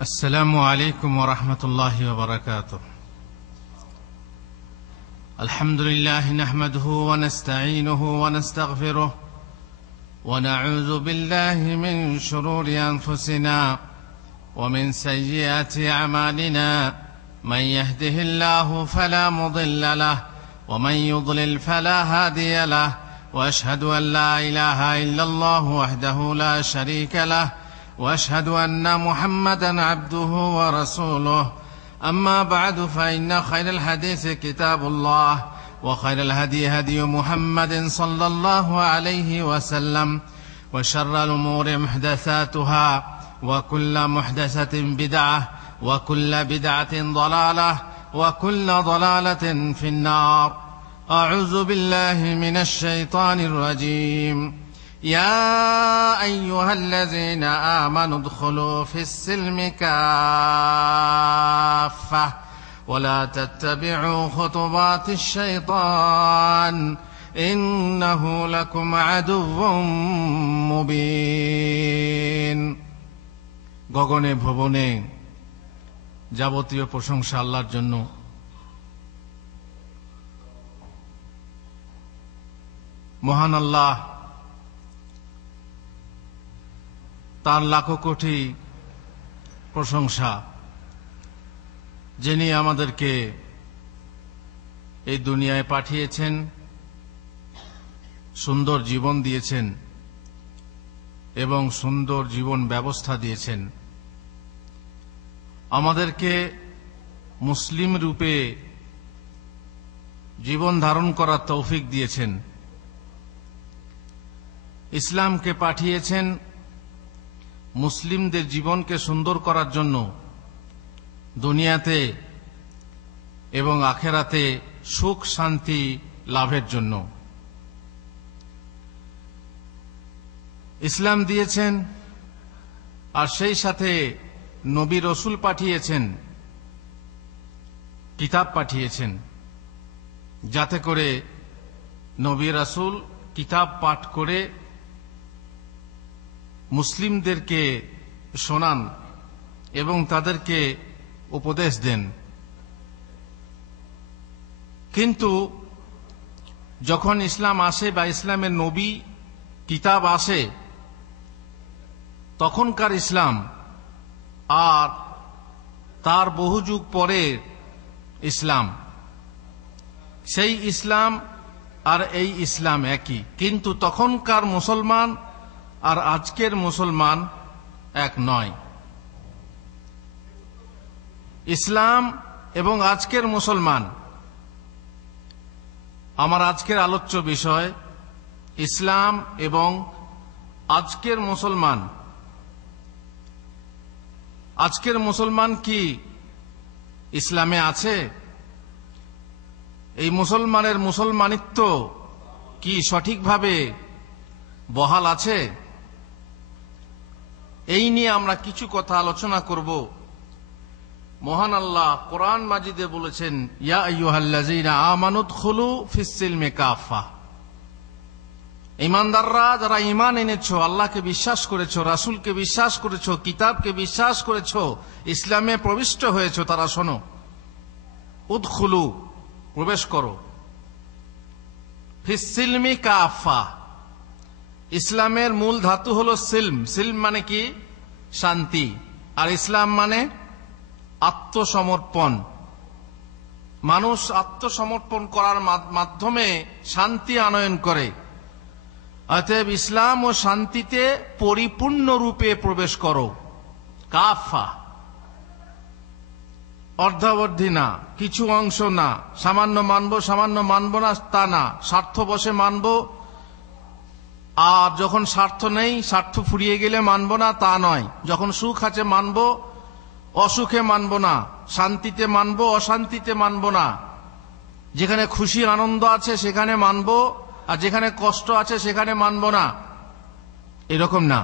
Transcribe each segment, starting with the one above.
السلام عليكم ورحمة الله وبركاته. الحمد لله نحمده ونستعينه ونستغفره ونعوذ بالله من شرور أنفسنا ومن سيئات أعمالنا، من يهده الله فلا مضل له ومن يضلل فلا هادي له، وأشهد أن لا إله إلا الله وحده لا شريك له، وأشهد أن محمدا عبده ورسوله. أما بعد، فإن خير الحديث كتاب الله، وخير الهدي هدي محمد صلى الله عليه وسلم، وشر الأمور محدثاتها، وكل محدثة بدعة، وكل بدعة ضلالة، وكل ضلالة في النار. أعوذ بالله من الشيطان الرجيم. يا أيها الذين آمنوا ادخلوا في السلم كافة ولا تتبعوا خطوات الشيطان إنه لكم عدو مبين. গগনে ভবনে যাবতীয় প্রশংসা আল্লাহর জন্য। মহান আল্লাহ, তার লাখো কোটি প্রশংসা, যিনি আমাদেরকে এই দুনিয়ায় পাঠিয়েছেন, সুন্দর জীবন দিয়েছেন এবং সুন্দর জীবন ব্যবস্থা দিয়েছেন। আমাদেরকে মুসলিম রূপে জীবন ধারণ করার তৌফিক দিয়েছেন। ইসলামকে পাঠিয়েছেন মুসলিমদের জীবনকে সুন্দর করার জন্য, দুনিয়াতে এবং আখেরাতে সুখ শান্তি লাভের জন্য। ইসলাম দিয়েছেন আর সেই সাথে নবী রসুল পাঠিয়েছেন, কিতাব পাঠিয়েছেন, যাতে করে নবী রাসূল কিতাব পাঠ করে মুসলিমদেরকে শোনান এবং তাদেরকে উপদেশ দেন। কিন্তু যখন ইসলাম আসে বা ইসলামের নবী কিতাব আসে, তখনকার ইসলাম আর তার বহু যুগ পরে ইসলাম, সেই ইসলাম আর এই ইসলাম একই, কিন্তু তখনকার মুসলমান আর আজকের মুসলমান এক নয়। ইসলাম এবং আজকের মুসলমান আমার আজকের আলোচ্য বিষয়। ইসলাম এবং আজকের মুসলমান। আজকের মুসলমান কি ইসলামে আছে? এই মুসলমানের মুসলমানিত্ব কি সঠিকভাবে বহাল আছে? এই নিয়ে আমরা কিছু কথা আলোচনা করব। মহান আল্লাহ কোরআন মাজিদে বলেছেন, ইয়া আইয়ুহাল্লাযীনা আমানু উদখুলু ফিস সিলমি কাফা। ঈমানদাররা, যারা ঈমান এনেছো, আল্লাহকে বিশ্বাস করেছো, রাসূলকে বিশ্বাস করেছো, কিতাবকে বিশ্বাস করেছো, ইসলামে প্রবিষ্ট হয়েছো, তারা শোনো। উদখুলু, প্রবেশ করো। ফিস সিলমি কাফা। ইসলামের মূল ধাতু হলো সিলম। সিলম মানে কি? শান্তি। আর ইসলাম মানে আত্মসমর্পণ। মানুষ আত্মসমর্পণ করার মাধ্যমে শান্তি আনয়ন করে। অতএব ইসলাম ও শান্তিতে পরিপূর্ণ রূপে প্রবেশ করো। কাফা, অর্ধাবর্ধি না, কিছু অংশ না, সামান্য মানবো সামান্য মানবো না তা না, স্বার্থ বশে মানবো, আর যখন স্বার্থ নেই, স্বার্থ ফুরিয়ে গেলে মানব না তা নয়। যখন সুখ আছে মানব, অসুখে মানব না, শান্তিতে মানব, অশান্তিতে মানব না। যেখানে খুশি আনন্দ আছে সেখানে মানব, আর যেখানে কষ্ট আছে সেখানে মানব না, এরকম না।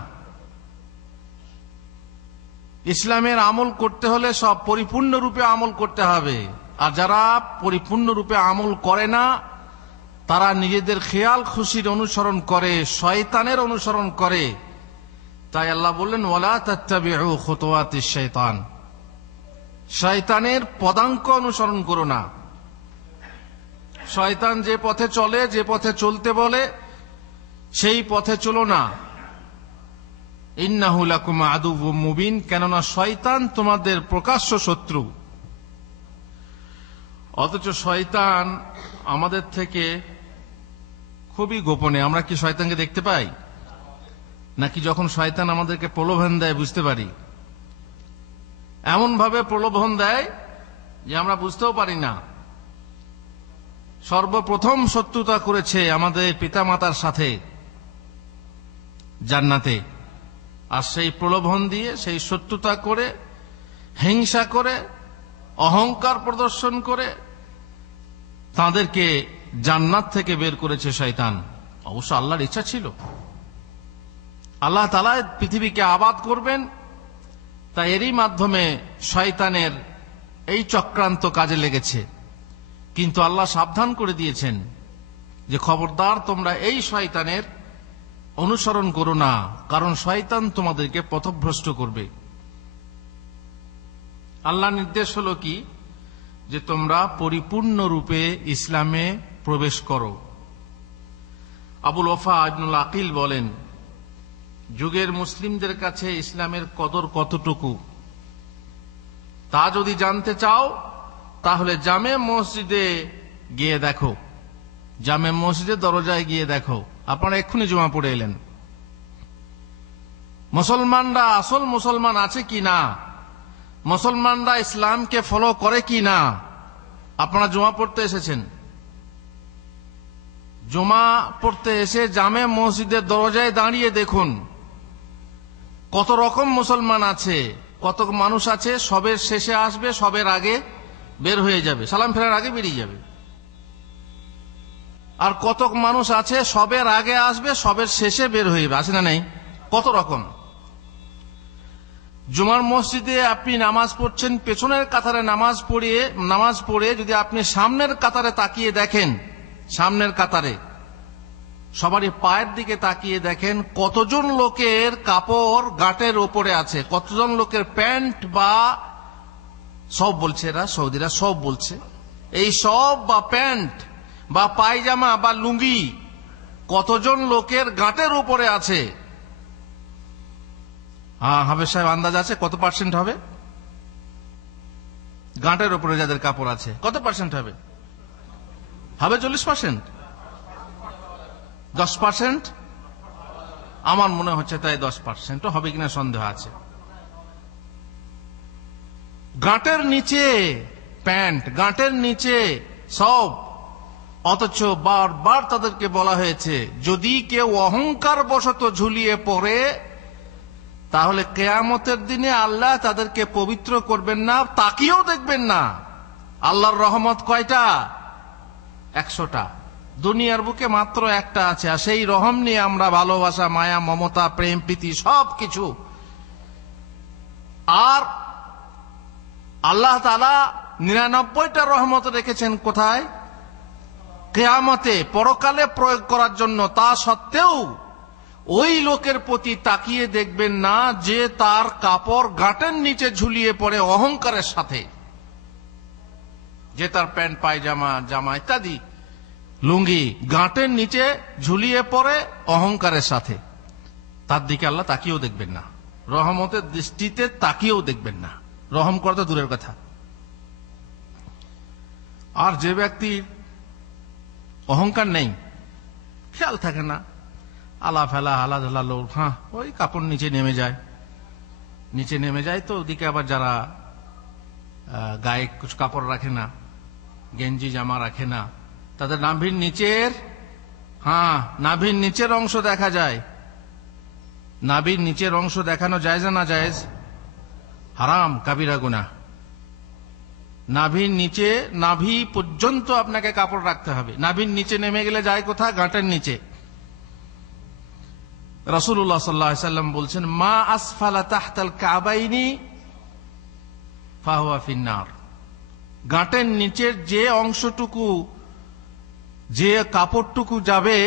ইসলামের আমল করতে হলে সব পরিপূর্ণ রূপে আমল করতে হবে। আর যারা পরিপূর্ণ রূপে আমল করে না, তারা নিজেদের খেয়াল খুশির অনুসরণ করে, শয়তানের অনুসরণ করে। তাই আল্লাহ বললেন ওয়ালা তাত্তাবিউ খুতুওয়াতিশ শাইতান, শয়তানের পদাঙ্ক অনুসরণ করো না। শয়তান যে পথে চলে, যে পথে চলতে বলে, সেই পথে চলো না। ইন্নাহু লাকুম আদুউম মুবিন, কেননা শয়তান তোমাদের প্রকাশ্য শত্রু। অথচ শয়তান আমাদের থেকে খুবই গোপনে। আমরা কি শয়তানকে দেখতে পাই? নাকি যখন শয়তান আমাদেরকে প্রলোভন দেয় বুঝতে পারি? এমন ভাবে প্রলোভন দেয় যে আমরা বুঝতেও পারি না। সর্বপ্রথম শত্রুতা করেছে আমাদের পিতামাতার সাথে জান্নাতে, আর সেই প্রলোভন দিয়ে, সেই শত্রুতা করে, হিংসা করে, অহংকার প্রদর্শন করে তাদেরকে জান্নাত থেকে বের করেছে শয়তান। অবশ্য আল্লাহর ইচ্ছা ছিল আল্লাহ তাআলা পৃথিবীকে আবাদ করবেন, তাই এরই মাধ্যমে শয়তানের এই চক্রান্ত কাজে লেগেছে। কিন্তু আল্লাহ সাবধান করে দিয়েছেন যে খবরদার তোমরা এই শয়তানের অনুসরণ করো না, কারণ শয়তান তোমাদেরকে পথভ্রষ্ট করবে। আল্লাহ নির্দেশ হলো কি, যে তোমরা পরিপূর্ণরূপে ইসলামে প্রবেশ করো। আবুল ওয়াফা ইবনুল আকিল বলেন, যুগের মুসলিমদের কাছে ইসলামের কদর কতটুকু তা যদি জানতে চাও তাহলে জামে মসজিদে গিয়ে দেখো। জামে মসজিদের দরজায় গিয়ে দেখো। আপনারা এক্ষুনি জুমা পড়ে এলেন, মুসলমানরা আসল মুসলমান আছে কি না, মুসলমানরা ইসলামকে ফলো করে কি না। আপনারা জুমা পড়তে এসেছেন, জুমা পড়তে এসে জামে মসজিদের দরজায় দাঁড়িয়ে দেখুন কত রকম মুসলমান আছে, কত মানুষ আছে সবের শেষে আসবে, সবের আগে বের হয়ে যাবে, সালাম ফেরার আগে বেরিয়ে যাবে। আর কত মানুষ আছে সবের আগে আসবে, সবের শেষে বের হয়ে যাবে। আছে না নেই? কত রকম। জুমার মসজিদে আপনি নামাজ পড়ছেন, পেছনের কাতারে নামাজ পড়ে যদি আপনি সামনের কাতারে তাকিয়ে দেখেন, সামনের কাতারে সবারই পায়ের দিকে তাকিয়ে দেখেন কতজন লোকের কাপড় গাঁটের ওপরে আছে, কতজন লোকের প্যান্ট বা সব বলছে এরা, সৌদিরা সব বলছে, এই সব বা প্যান্ট বা পায়জামা বা লুঙ্গি কতজন লোকের গাঁটের উপরে আছে। হাফেজ সাহেব আন্দাজ আছে কত পার্সেন্ট হবে? গাঁটের উপরে যাদের কাপড় আছে কত পার্সেন্ট হবে? হবে 40%, 10%? আমার মনে হচ্ছে তাই 10% হবে কিনা সন্দেহ আছে। গাঁটের নিচে প্যান্ট, গাঁটের নিচে সব। অথচ বারবার তাদেরকে বলা হয়েছে যদি কেউ অহংকার বশত ঝুলিয়ে পড়ে তাহলে কিয়ামতের দিনে আল্লাহ তাদেরকে পবিত্র করবেন না, তাকিয়েও দেখবেন না। আল্লাহর রহমত কয়টা? 100টা। দুনিয়ার বুকে মাত্র একটা আছে, আর সেই রহম নিয়ে আমরা ভালোবাসা, মায়া, মমতা, প্রেম, প্রীতি সবকিছু। আর আল্লাহ তাআলা 99টা রহমত রেখেছেন কোথায়? কিয়ামতে, পরকালে প্রয়োগ করার জন্য। তা সত্ত্বেও ওই লোকের প্রতি তাকিয়ে দেখবেন না যে তার কাপড় গাঁটের নিচে ঝুলিয়ে পড়ে অহংকারের সাথে, যে তার প্যান্ট, পায়জামা, জামা ইত্যাদি লুঙ্গি গাঁটের নিচে ঝুলিয়ে পড়ে অহংকারের সাথে। তার দিকে আল্লাহ তাকিয়েও দেখবেন না, রহমতের দৃষ্টিতে তাকিয়েও দেখবেন না। রহম করা তো দূরের কথা। আর যে ব্যক্তির অহংকার নেই, খেয়াল থাকে না, আলা ফেলা আলা ঝালা লোক, ওই কাপড় নিচে নেমে যায়, তো ওদিকে আবার যারা গায়ে কিছু কাপড় রাখে না, গেঞ্জি জামা রাখে না, তাদের নাভির নিচের অংশ দেখা যায়। নাভির নিচের অংশ দেখানো জায়েজ না জায়েজ? হারাম, কাবিরা গুনাহ। নাভির নিচে, নাভি পর্যন্ত আপনাকে কাপড় রাখতে হবে। নাভির নিচে নেমে গেলে যায় কোথায়? গাঁটের নিচে। রাসূলুল্লাহ সাল্লাল্লাহু আলাইহি ওয়াসাল্লাম বলছেন মা আসফালা তাহতাল কাবাইনি ফাহুয়া ফিন্নার। গাঁটের নিচের যে অংশটুকু, যে কাপড়টুকু যাবে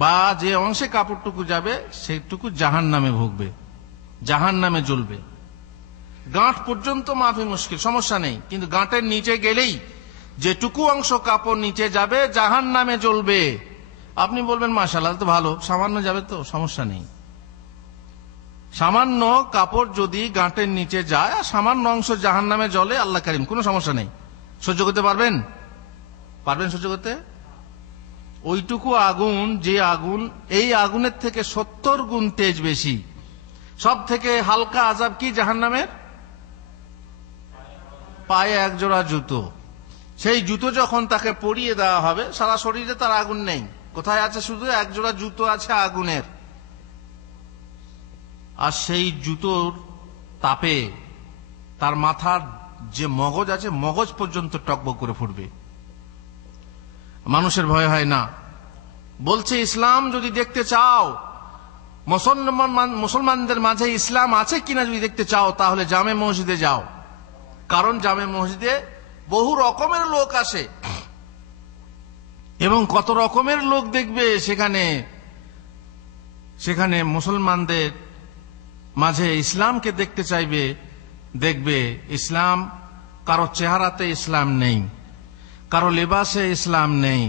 বা যে অংশে কাপড়টুকু যাবে সেইটুকু জাহান্নামে ভুগবে, জাহান্নামে জ্বলবে। গাঁট পর্যন্ত মাফি মুশকিল, সমস্যা নেই, কিন্তু গাঁটের নিচে গেলেই যেটুকু অংশ কাপড় নিচে যাবে জাহান্নামে জ্বলবে। আপনি বলবেন মাশাআল্লাহ তো ভালো, সামান্য যাবে তো সমস্যা নেই। সামান্য কাপড় যদি গাঁটের নিচে যায় আর সামান্য অংশ জাহান্নামে জ্বলে, আল্লাহ কারীম, কোনো সমস্যা নেই। সহ্য করতে পারবেন? পারবেন সহ্য করতে? ওইটুকু আগুন, যে আগুন এই আগুনের থেকে 70 গুণ তেজ বেশি। সব থেকে হালকা আযাব কি জাহান্নামের? পায়ে এক জোড়া জুতো। সেই জুতো যখন তাকে পরিয়ে দেওয়া হবে, সারা শরীরে তার আগুন নেই, কোথায় আছে? শুধু এক জোড়া জুতো আছে আগুনের। আর সেই জুতোর তাপে তার মাথার যে মগজ আছে, মগজ পর্যন্ত টকবক করে ফুটবে। মানুষের ভয় হয় না। বলছে ইসলাম যদি দেখতে চাও, মুসলমানদের মাঝে ইসলাম আছে কিনা যদি দেখতে চাও, তাহলে জামে মসজিদে যাও। কারণ জামে মসজিদে বহু রকমের লোক আসে এবং কত রকমের লোক দেখবে সেখানে মুসলমানদের মাঝে ইসলামকে দেখতে চাইবে। দেখবে ইসলাম, কারো চেহারাতে ইসলাম নেই, কারো লেবাসে ইসলাম নেই,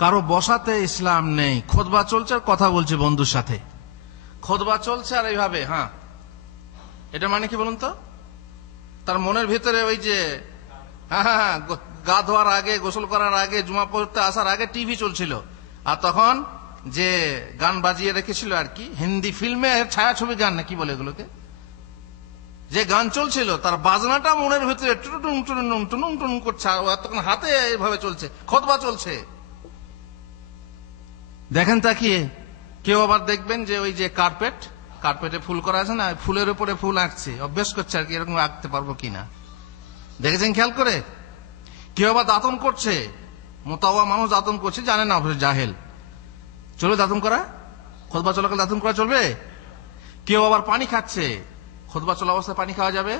কারো বসাতে ইসলাম নেই। খুতবা চলছে আর কথা বলছে বন্ধুর সাথে, খুতবা চলছে আর এইভাবে, হ্যাঁ, এটা মানে কি বলুন তো? তার মনের ভিতরে ওই যে হ্যাঁ, গা ধোয়ার আগে, গোসল করার আগে, জুমা পড়তে আসার আগে টিভি চলছিল, আর তখন যে গান বাজিয়ে রেখেছিল আর কি, হিন্দি ফিল্মের ছায়াছবি গান না কি বলে এগুলোকে, যে গান চলছিল তার বাজনাটা মনের ভিতরে টুনুটুন টুনুটুন টুনুটুন করছে, আর তখন হাতে এইভাবে চলছে, খুতবা চলছে। দেখেন তাকিয়ে। কেউ আবার দেখবেন যে ওই যে কার্পেটে ফুল করা আছে না, ফুলের উপরে ফুল আঁকছে, অভ্যাস করছে আর কি, এরকম আঁকতে পারবো কিনা, দেখেছেন খেয়াল করে? কেউ আবার দাঁতন করছে, মোতাওয়া মানুষ দাঁতন করছে, জানে না, জাহেল। চলো দাঁতন করা, খুতবা চলাকালে দাঁতন করা চলবে? কেউ আবার পানি খাচ্ছে, খুতবা চলা অবস্থায় পানি খাওয়া যাবে?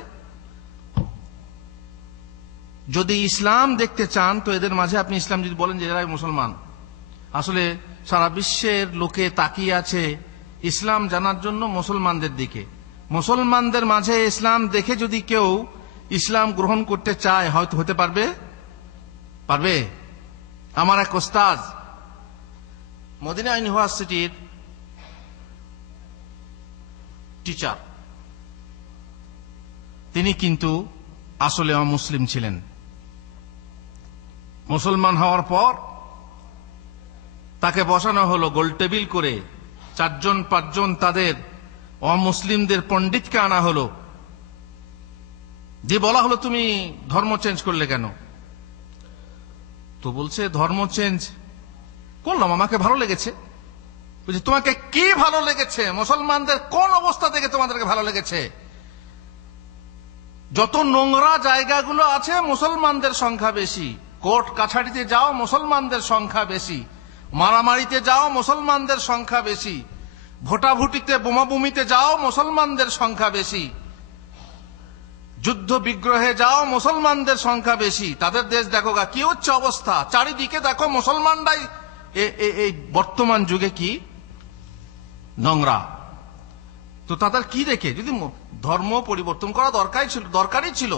যদি ইসলাম দেখতে চান তো এদের মাঝে আপনি ইসলাম যদি বলেন যে এরাই মুসলমান, আসলে সারা বিশ্বের লোকে তাকিয়ে আছে ইসলাম জানার জন্য মুসলমানদের দিকে। মুসলমানদের মাঝে ইসলাম দেখে যদি কেউ ইসলাম গ্রহণ করতে চায়, হয়তো হতে পারবে। আমার এক ওস্তাদ মদিনা ইউনিভার্সিটির টিচার, তিনি কিন্তু আসলে অমুসলিম ছিলেন। মুসলমান হওয়ার পর তাকে বসানো হলো গোল টেবিল করে, 4-5জন তাদের অমুসলিমদের পণ্ডিতকে আনা হলো, যে বলা হলো তুমি ধর্ম চেঞ্জ করলে কেন? তো বলছে ধর্ম চেঞ্জ করলাম, আমাকে ভালো লেগেছে। বলছি তোমাকে কি ভালো লেগেছে? মুসলমানদের কোন অবস্থা থেকে তোমাদেরকে ভালো লেগেছে? যত নোংরা জায়গাগুলো আছে মুসলমানদের সংখ্যা বেশি, কোর্ট কাছারিতে যাও মুসলমানদের সংখ্যা বেশি, মারামারিতে যাও মুসলমানদের সংখ্যা বেশি, ভোটাভুটিতে বোমাবুমিতে যাও মুসলমানদের সংখ্যা বেশি, যুদ্ধ বিগ্রহে যাও মুসলমানদের সংখ্যা বেশি। তাদের দেশ দেখো গা কি হচ্ছে অবস্থা, চারিদিকে দেখো মুসলমানরাই এই বর্তমান যুগে কি নোংরা। তো তাদের কি দেখে, যদি ধর্ম পরিবর্তন করা দরকারই ছিল,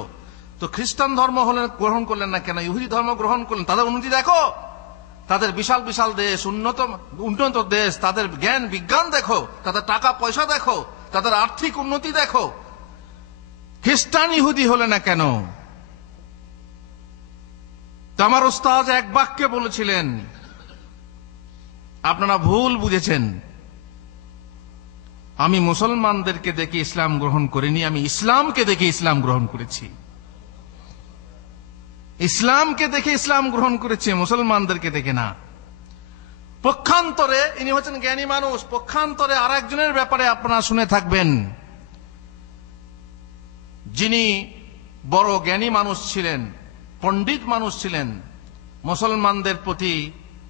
তো খ্রিস্টান ধর্ম গ্রহণ করলেন না কেন? ইহুদি ধর্ম গ্রহণ করলেন। তাদের উন্নতি দেখো, তাদের বিশাল বিশাল দেশ, উন্নত দেশ, তাদের জ্ঞান বিজ্ঞান দেখো, তাদের টাকা পয়সা দেখো, তাদের আর্থিক উন্নতি দেখো। খ্রিস্টান ইহুদি হলে না কেন? আমার ওস্তাদ এক বাক্যে বলেছিলেন, আপনারা ভুল বুঝেছেন, আমি মুসলমানদেরকে দেখে ইসলাম গ্রহণ করিনি, আমি ইসলামকে দেখে ইসলাম গ্রহণ করেছি। ইসলামকে দেখে ইসলাম গ্রহণ করেছে, মুসলমানদেরকে দেখে না। পক্ষান্তরে ইনি হচ্ছেন জ্ঞানী মানুষ। পক্ষান্তরে আর একজনের ব্যাপারে আপনারা শুনে থাকবেন, যিনি বড় জ্ঞানী মানুষ ছিলেন, পণ্ডিত মানুষ ছিলেন, মুসলমানদের প্রতি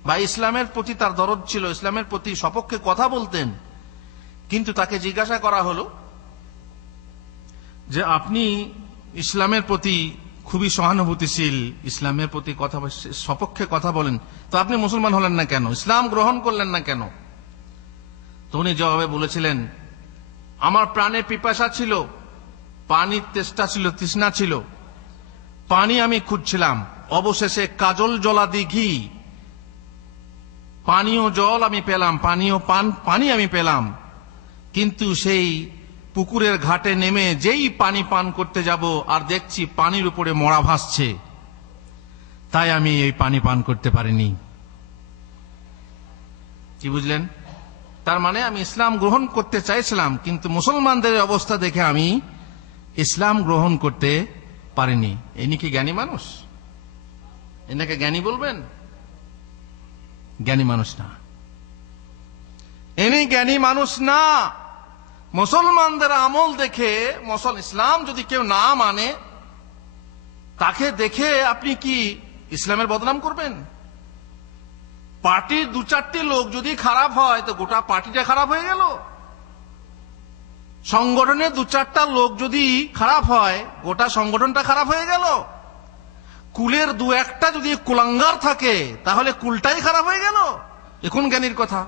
বা ইসলামের প্রতি তার দরদ ছিল, ইসলামের প্রতি সপক্ষে কথা বলতেন। কিন্তু তাকে জিজ্ঞাসা করা হলো যে আপনি ইসলামের প্রতি খুবই সহানুভূতিশীল, ইসলামের প্রতি কথা সপক্ষে কথা বলেন, তো আপনি মুসলমান হলেন না কেন, ইসলাম গ্রহণ করলেন না কেন? তো উনি জবাবে বলেছিলেন, আমার প্রাণে পিপাসা ছিল, পানির তেষ্টা ছিল, তৃষ্ণা ছিল, পানি আমি খুঁজছিলাম, অবশেষে কাজল জলা দিঘি, পানীয় জল আমি পেলাম, পানি আমি পেলাম, কিন্তু সেই পুকুরের ঘাটে নেমে যেই পানি পান করতে যাব আর দেখছি পানির উপরে মরা ভাসছে, তাই আমি এই পানি পান করতে পারিনি। কি বুঝলেন? তার মানে আমি ইসলাম গ্রহণ করতে চাইছিলাম, কিন্তু মুসলমানদের অবস্থা দেখে আমি ইসলাম গ্রহণ করতে পারিনি। ইনি কি জ্ঞানী মানুষ? এনাকে জ্ঞানী বলবেন? জ্ঞানী মানুষ না, ইনি জ্ঞানী মানুষ না। মুসলমানদের আমল দেখে, ইসলাম যদি কেউ না মানে, তাকে দেখে আপনি কি ইসলামের বদনাম করবেন? পার্টির দু চারটি লোক যদি খারাপ হয় তো গোটা পার্টিটা খারাপ হয়ে গেল। সংগঠনের দু চারটা লোক যদি খারাপ হয় গোটা সংগঠনটা খারাপ হয়ে গেল। কুলের দু একটা যদি কুলাঙ্গার থাকে তাহলে কুলটাই খারাপ হয়ে গেল। এখন জ্ঞানীর কথা,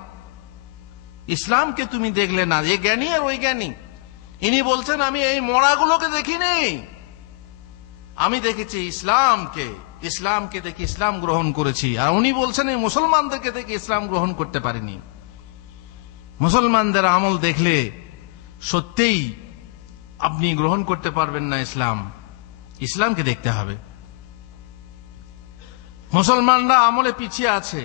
ইসলামকে তুমি দেখলে না, এ জ্ঞানী আর ওই জ্ঞানী। ইনি বলছেন আমি এই মরাগুলোকে দেখিনি, আমি দেখেছি ইসলামকে দেখে ইসলাম গ্রহণ করেছি। আর উনি বলছেন এই মুসলমানদেরকে দেখে ইসলাম গ্রহণ করতে পারিনি। মুসলমানদের আমল দেখলে সত্যিই আপনি গ্রহণ করতে পারবেন না ইসলামকে দেখতে হবে। মুসলমানরা আমলে পিছিয়ে আছে,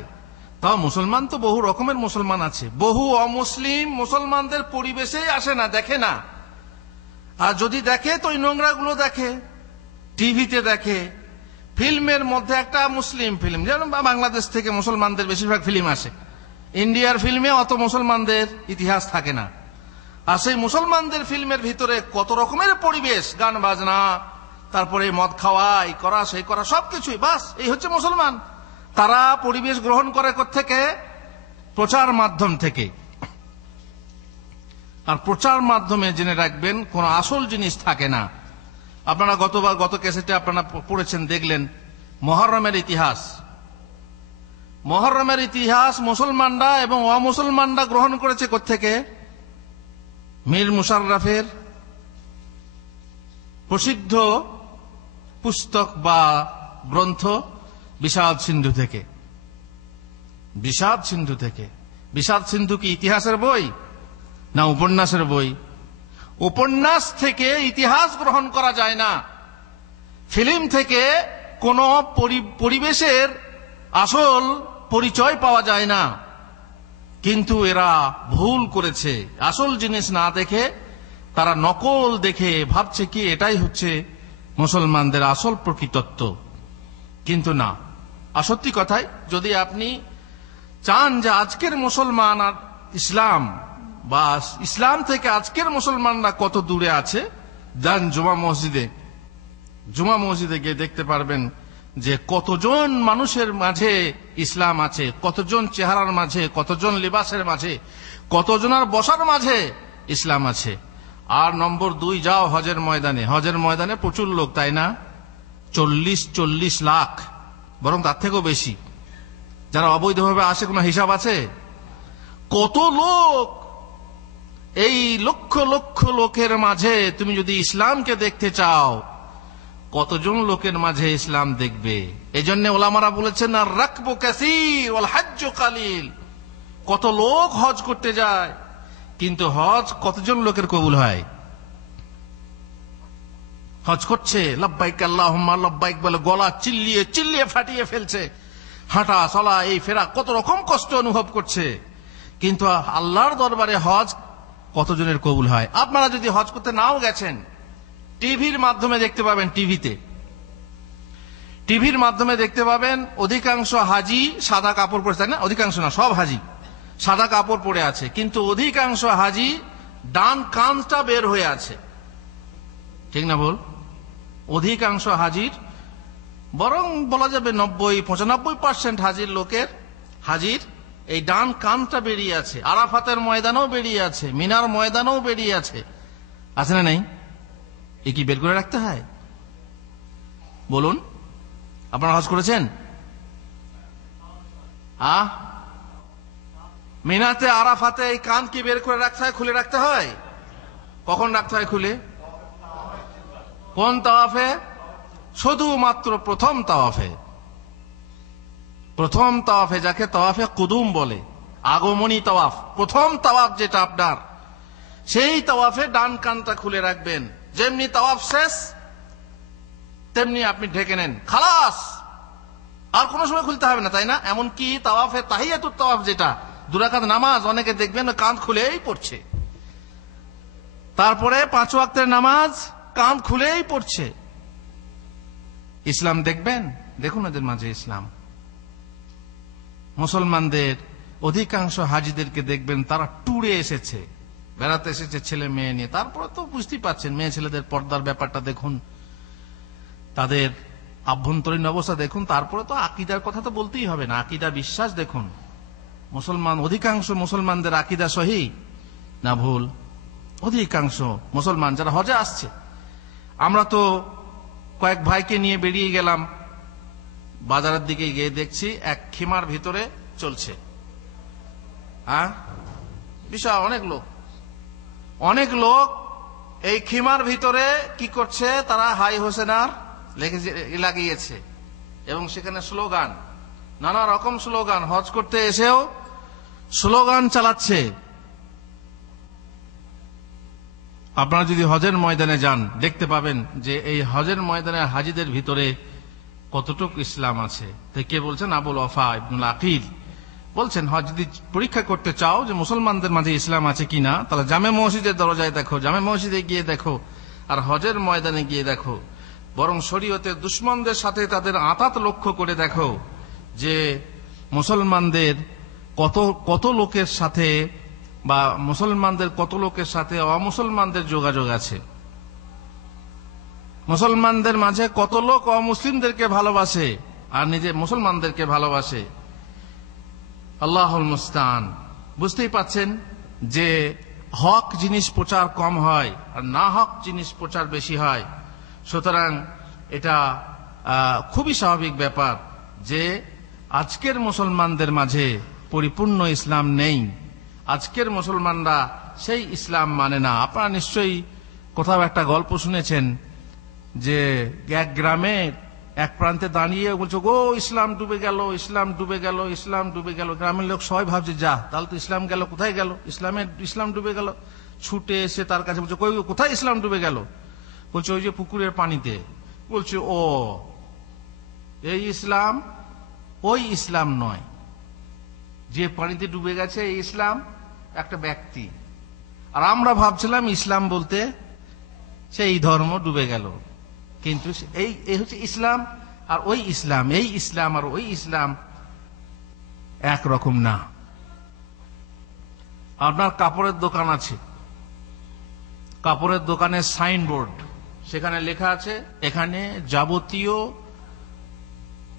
তাও মুসলমান তো বহু রকমের মুসলমান আছে। বহু অমুসলিম মুসলমানদের পরিবেশেই আসে না, দেখে না। আর যদি দেখে তো ওই নোংরাগুলো দেখে, টিভিতে দেখে। ফিল্মের মধ্যে একটা মুসলিম ফিল্ম, যেমন বাংলাদেশ থেকে মুসলমানদের বেশিরভাগ ফিল্ম আসে, ইন্ডিয়ার ফিল্মে অত মুসলমানদের ইতিহাস থাকে না। আর সেই মুসলমানদের ফিল্মের ভিতরে কত রকমের পরিবেশ, গান বাজনা, তারপরে মদ খাওয়া, এই করা সেই করা, সবকিছুই। বাস এই হচ্ছে মুসলমান। তারা পরিবেশ গ্রহণ করে থেকে প্রচার মাধ্যম থেকে। আর প্রচার মাধ্যমে জেনে রাখবেন কোন আসল জিনিস থাকে না। আপনারা গত ক্যাসেটে আপনারা পড়েছেন, দেখলেন মুহররমের ইতিহাস। মুহররমের ইতিহাস মুসলমানরা এবং অমুসলমানরা গ্রহণ করেছে থেকে? মীর মুশাররফের প্রসিদ্ধ পুস্তক বা গ্রন্থ বিষাদ সিন্ধু থেকে। বিষাদ সিন্ধু কি ইতিহাসের বই না উপন্যাসের বই? উপন্যাস থেকে ইতিহাস গ্রহণ করা যায় না, ফিল্ম থেকে কোন পরিবেশের আসল পরিচয় পাওয়া যায় না। কিন্তু এরা ভুল করেছে, আসল জিনিস না দেখে তারা নকল দেখে ভাবছে কি এটাই হচ্ছে মুসলমানদের আসল প্রকৃতত্ব। কিন্তু না, সত্যি কথাই, যদি আপনি চান যে আজকের মুসলমান আর ইসলাম বা ইসলাম থেকে আজকের মুসলমানরা কত দূরে আছে, যান জুমা মসজিদে গিয়ে দেখতে পারবেন যে কতজন মানুষের মাঝে ইসলাম আছে, কতজন চেহারার মাঝে, কতজন লিবাসের মাঝে, কতজনের বসার মাঝে ইসলাম আছে। আর নম্বর 2, যাও হজের ময়দানে প্রচুর লোক, তাই না? 40 লাখ, বরং তার থেকেও বেশি যারা অবৈধভাবে আসে, কোনো হিসাব আছে? কত লোক! এই লক্ষ লক্ষ লোকের মাঝে তুমি যদি ইসলামকে দেখতে চাও, কতজন লোকের মাঝে ইসলাম দেখবে? এজন্য ওলামারা বলেছেন আর রাকবু কাসীর ওয়াল হজ্জু কালিল। কত লোক হজ করতে যায়, কিন্তু হজ কতজন লোকের কবুল হয়? হজ করছে লব্বাইক আল্লাহুম্মা লব্বাইক বলে গলা চিল্লিয়ে চিল্লিয়ে ফাটিয়ে ফেলছে, হাঁটা চলা এই ফেরা কত রকম কষ্ট অনুভব করছে, কিন্তু আল্লাহর দরবারে হজ কতজনের কবুল হয়? আপনারা যদি হজ করতে নাও গেছেন, টিভির মাধ্যমে দেখতে পাবেন, টিভির মাধ্যমে দেখতে পাবেন অধিকাংশ হাজি সাদা কাপড় পরে, তাই না? অধিকাংশ না, সব হাজি সাদা কাপড় পরে আছে, কিন্তু অধিকাংশ হাজি ডান কাঁধটা বের হয়ে আছে, ঠিক না বল? অধিকাংশ হাজির, বরং বলা যাবে 90-95% হাজির এই ডান কানটা বেরিয়ে আছে। আরাফাতের ময়দানেও বেরিয়ে আছে, মিনার ময়দানেও বেরিয়ে আছে না? নেই? এ কি বের করে রাখতে হয়? বলুন, আপনারা হজ করেছেন? মিনাতে আরাফাতে এই কান কি বের করে রাখতে হয়, খুলে রাখতে হয়? কখন রাখতে হয় খুলে? কোন তাওয়াফে? শুধুমাত্র প্রথম তাওয়াফে। প্রথম তাওয়াফে, যাকে তাওয়াফে কুদুম বলে, আগমনী তাওয়াফ, প্রথম তাওয়াফ যেটা আপনার, সেই তাওয়াফে ডান কানটা খুলে রাখবেন। যেমনি তাওয়াফ শেষ তেমনি আপনি ঢেকে নেন, খালাস, আর কোনো সময় খুলতে হবে না, তাই না? এমনকি তাওয়াফে তাহিয়াতুত তাওয়াফ যেটা, 2 রাকাত নামাজ, অনেকে দেখবেন কান খুলেই পড়ছে। তারপরে 5 ওয়াক্তের নামাজ কান খুলেই পড়ছে। ইসলাম দেখবেন, দেখুন এদের মাঝে ইসলাম। মুসলমানদের অধিকাংশ হাজিদেরকে দেখবেন তারা ট্যুরে এসেছে, বেড়াতে এসেছে ছেলে মেয়ে নিয়ে। তারপরে তো বুঝতেই পারছেন, মেয়ে ছেলেদের পর্দার ব্যাপারটা দেখুন, তাদের আভ্যন্তরীণ অবস্থা দেখুন। তারপরে তো আকীদার কথা তো বলতেই হবে না, আকীদা বিশ্বাস দেখুন। মুসলমান, অধিকাংশ মুসলমানদের আকীদা সহি না ভুল? অধিকাংশ মুসলমান যারা হজে আসছে, আমরা তো কয়েক ভাইকে নিয়ে বেরিয়ে গেলাম, বাজারের দিকে গিয়ে দেখছি এক খিমার ভিতরে চলছে, বিশাল অনেক লোক এই খিমার ভিতরে কি করছে, তারা হাই হোসেনার লাগিয়েছে এবং সেখানে স্লোগান, নানা রকম স্লোগান, হজ করতে এসেও স্লোগান চালাচ্ছে। আপনারা যদি হজের ময়দানে যান দেখতে পাবেন যে এই হজের ময়দানে হাজিদের ভিতরে কতটুকু ইসলাম আছে। কে বলছেন? আবুল ওয়াফা ইবনুল আকিল বলছেন, হজ যদি পরীক্ষা করতে চাও যে মুসলমানদের মাঝে ইসলাম আছে কিনা, তাহলে জামে মসজিদের দরজায় দেখো, জামে মসজিদে গিয়ে দেখো, আর হজের ময়দানে গিয়ে দেখো। বরং শরীয়তের দুশ্মনদের সাথে তাদের আঁতাত লক্ষ্য করে দেখো যে মুসলমানদের কত লোকের সাথে, বা মুসলমানদের কত লোকের সাথে অমুসলমানদের যোগাযোগ আছে। মুসলমানদের মাঝে কত লোক অমুসলিমদেরকে ভালোবাসে আর নিজে মুসলমানদেরকে ভালোবাসে। আল্লাহুল মুস্তান। বুঝতেই পাচ্ছেন যে হক জিনিস প্রচার কম হয় আর না হক জিনিস প্রচার বেশি হয়। সুতরাং এটা খুবই স্বাভাবিক ব্যাপার যে আজকের মুসলমানদের মাঝে পরিপূর্ণ ইসলাম নেই। আজকের মুসলমানরা সেই ইসলাম মানে না। আপনারা নিশ্চয়ই কোথাও একটা গল্প শুনেছেন যে এক গ্রামে এক প্রান্তে দাঁড়িয়ে বলছে, গো ইসলাম ডুবে গেল, ইসলাম ডুবে গেল, ইসলাম ডুবে গেল। গ্রামের লোক সবাই ভাবছে, যা তাহলে তো ইসলাম গেল, কোথায় গেল? ইসলাম ডুবে গেল। ছুটে এসে তার কাছে বলছে, কোথায় ইসলাম ডুবে গেল? বলছে, ওই যে পুকুরের পানিতে। বলছে, ও এই ইসলাম ওই ইসলাম নয়, যে পানিতে ডুবে গেছে এই ইসলাম একটা ব্যক্তি। আর আমরা ভাবছিলাম ইসলাম বলতে সেই ধর্ম ডুবে গেল। কিন্তু এই হচ্ছে ইসলাম আর ওই ইসলাম, এই ইসলাম আর ওই ইসলাম একরকম না। আপনার কাপড়ের দোকান আছে, কাপড়ের দোকানের সাইনবোর্ড, সেখানে লেখা আছে এখানে যাবতীয়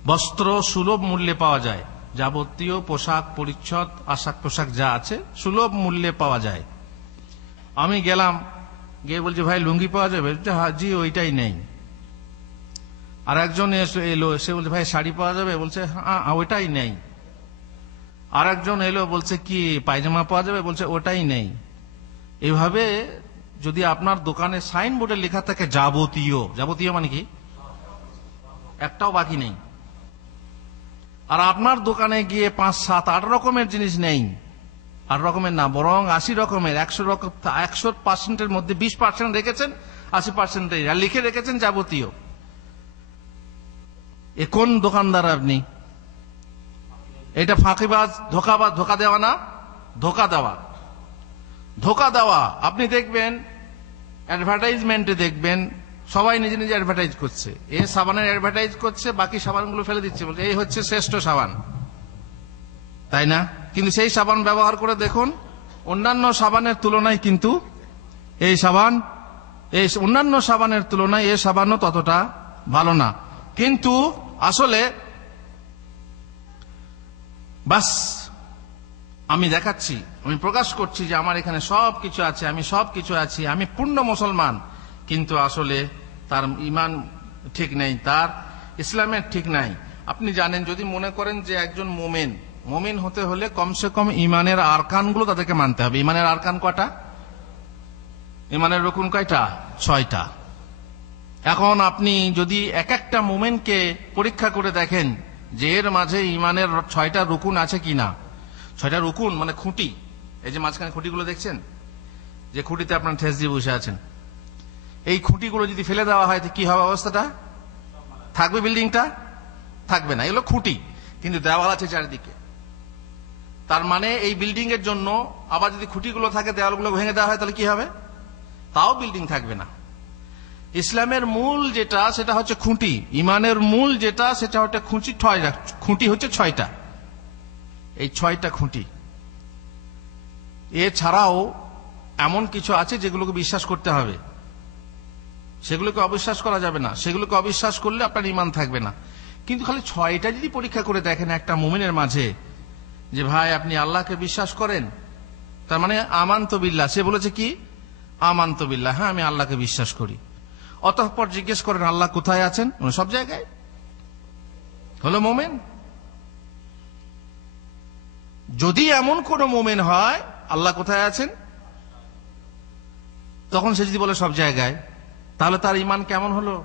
বস্ত্র সুলভ মূল্যে পাওয়া যায়, যাবতীয় পোশাক পরিচ্ছদ আশাক পোশাক যা আছে সুলভ মূল্যে পাওয়া যায়। আমি গেলাম, গিয়ে বলছি, ভাই লুঙ্গি পাওয়া যাবে? জি ওইটাই নেই। আর একজন এলো, সে বলছে, ভাই শাড়ি পাওয়া যাবে? বলছে, হ্যাঁ ওইটাই নেই। আর একজন এলো, বলছে, কি পায়জামা পাওয়া যাবে? বলছে, ওটাই নেই। এইভাবে যদি আপনার দোকানে সাইনবোর্ডে লেখা থাকে যাবতীয়, যাবতীয় মানে কি একটাও বাকি নেই, আর আপনার দোকানে গিয়ে 5, 7, 8 রকমের জিনিস নেই, 8 রকমের না বরং 80 রকমের, 100% মধ্যে 20% রেখেছেন, 80% লিখে রেখেছেন যাবতীয়। এ কোন দোকানদার আপনি? এটা ফাঁকিবাজ, ধোকাবাজ, ধোকা দেওয়া না, ধোকা দেওয়া, ধোকা দেওয়া। আপনি দেখবেন অ্যাডভার্টাইজমেন্টে দেখবেন সবাই নিজে নিজে অ্যাডভার্টাইজ করছে, এ সাবানের অ্যাডভার্টাইজ করছে, বাকি সাবানগুলো ফেলে দিচ্ছে, বলছে এই হচ্ছে শ্রেষ্ঠ সাবান, তাই না? কিন্তু সেই সাবান ব্যবহার করে দেখুন অন্যান্য সাবানের তুলনায় কিন্তু এই সাবান, এই অন্যান্য সাবানের তুলনায় এই সাবানও ততটা ভালো না। কিন্তু আসলে বাস আমি দেখাচ্ছি, আমি প্রকাশ করছি যে আমার এখানে সব কিছু আছে, আমি সব কিছু আছি, আমি পূর্ণ মুসলমান, কিন্তু আসলে তার ইমান ঠিক নেই, তার ইসলামের ঠিক নাই। আপনি জানেন, যদি মনে করেন যে একজন মোমেন হতে হলে কমসে কম ইমানের আরকানগুলো তাদেরকে মানতে হবে। ইমানের আরকান কয়টা? ইমানের রকুন কয়টা? 6টা। এখন আপনি যদি এক একটা মোমেনকে পরীক্ষা করে দেখেন যে এর মাঝে ইমানের 6টা রকুন আছে কিনা। 6টা রকুন মানে খুঁটি, এই যে মাঝখানে খুঁটিগুলো দেখছেন, যে খুঁটিতে আপনার ঠেস দিয়ে বসে আছেন, এই খুঁটিগুলো যদি ফেলে দেওয়া হয় তো কি হবে অবস্থাটা? থাকবে বিল্ডিংটা? থাকবে না। এগুলো খুঁটি, কিন্তু দেওয়াল আছে চারিদিকে। তার মানে এই বিল্ডিং এর জন্য আবার যদি খুঁটিগুলো থাকে, দেওয়ালগুলো ভেঙে দেওয়া হয়, তাহলে কি হবে? তাও বিল্ডিং থাকবে না। ইসলামের মূল যেটা সেটা হচ্ছে খুঁটি, ইমানের মূল যেটা সেটা হচ্ছে খুঁটি হচ্ছে 6টা। এই 6টা খুঁটি। এছাড়াও এমন কিছু আছে যেগুলোকে বিশ্বাস করতে হবে, সেগুলোকে অবিশ্বাস করা যাবে না। সেগুলোকে অবিশ্বাস করলে আপনার ইমান থাকবে না। কিন্তু খালি 6টা যদি পরীক্ষা করে দেখেন একটা মুমিনের মাঝে, যে ভাই আপনি আল্লাহকে বিশ্বাস করেন, তার মানে আমান্ত বিল্লাহ, সে বলেছে কি? আমান্ত বিল্লাহ, হ্যাঁ আমি আল্লাহকে বিশ্বাস করি। অতঃপর জিজ্ঞেস করেন আল্লাহ কোথায় আছেন? সব জায়গায়, হলো মোমেন। যদি এমন কোন মোমেন হয় আল্লাহ কোথায় আছেন, তখন সে যদি বলে সব জায়গায়, তাহলে তার ইমান কেমন হলো?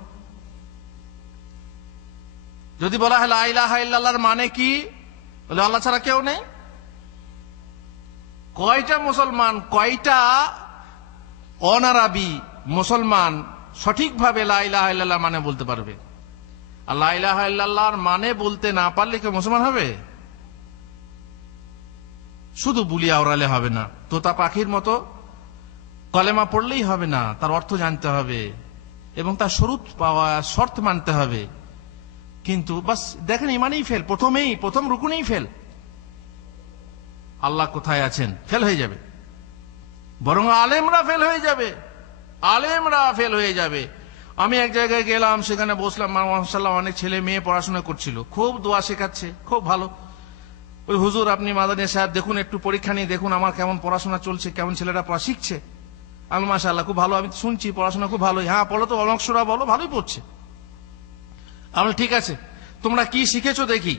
যদি বলা হয় লা ইলাহা ইল্লাল্লাহর মানে কি? বলে আল্লাহ ছাড়া কেউ নেই। কয়টা মুসলমান, কয়টা অনারাবি মুসলমান সঠিকভাবে লা ইলাহা ইল্লাল্লাহ মানে বলতে পারবে? আর লা ইলাহা ইল্লাল্লাহর মানে বলতে না পারলে কেউ মুসলমান হবে? শুধু বুলিয়া ওড়ালে হবে না, তোতা পাখির মতো কলেমা পড়লেই হবে না, তার অর্থ জানতে হবে এবং তার শর্ত মানতে হবে। কিন্তু বাস দেখেন ইমানেই ফেল, প্রথম রুকুনেই ফেল। আল্লাহ কোথায় আছেন ফেল হয়ে যাবে, বরং আলেমরা ফেল হয়ে যাবে। আমি এক জায়গায় গেলাম, সেখানে বসলাম, মাশাআল্লাহ অনেক ছেলে মেয়ে পড়াশোনা করছিল, খুব দোয়া শেখাচ্ছে, খুব ভালো। ওই হুজুর আপনি মাদানী সাহেব দেখুন, একটু পরীক্ষা নিয়ে দেখুন আমার কেমন পড়াশোনা চলছে, কেমন ছেলেরা পড়া শিখছে। আমি মাশাআল্লাহ খুব ভালো, আমি শুনছি পড়াশোনা খুব ভালোই। হ্যাঁ বলো তো, অলক্ষরা বলো, ভালোই পড়ছে। আমি ঠিক আছে, তোমরা কি শিখেছো দেখি,